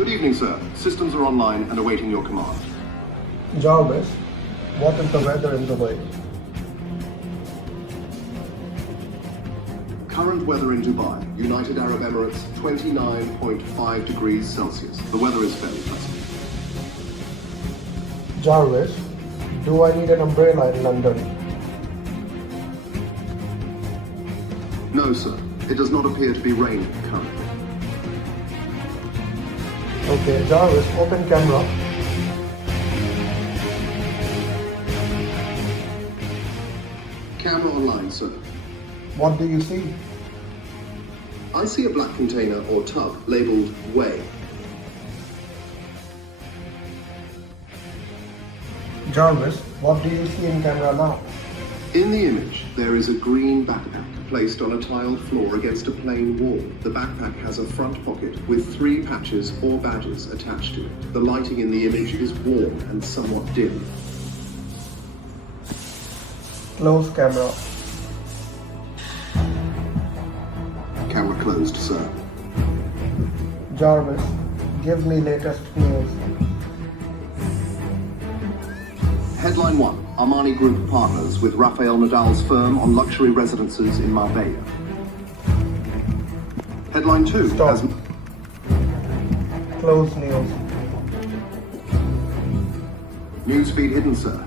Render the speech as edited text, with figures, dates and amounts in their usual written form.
Good evening, sir. Systems are online and awaiting your command. Jarvis, what is the weather in Dubai? Current weather in Dubai, United Arab Emirates, 29.5 degrees Celsius. The weather is fairly pleasant. Jarvis, do I need an umbrella in London? No, sir. It does not appear to be raining currently. Okay, Jarvis, open camera. Camera online, sir. What do you see? I see a black container or tub labeled Way. Jarvis, what do you see in camera now? In the image, there is a green backpack placed on a tiled floor against a plain wall. The backpack has a front pocket with 3 patches or badges attached to it. The lighting in the image is warm and somewhat dim. Close camera. Camera closed, sir. Jarvis, give me latest news. Headline 1. Armani Group partners with Rafael Nadal's firm on luxury residences in Marbella. Headline 2. Stop. Close news. Newsfeed hidden, sir.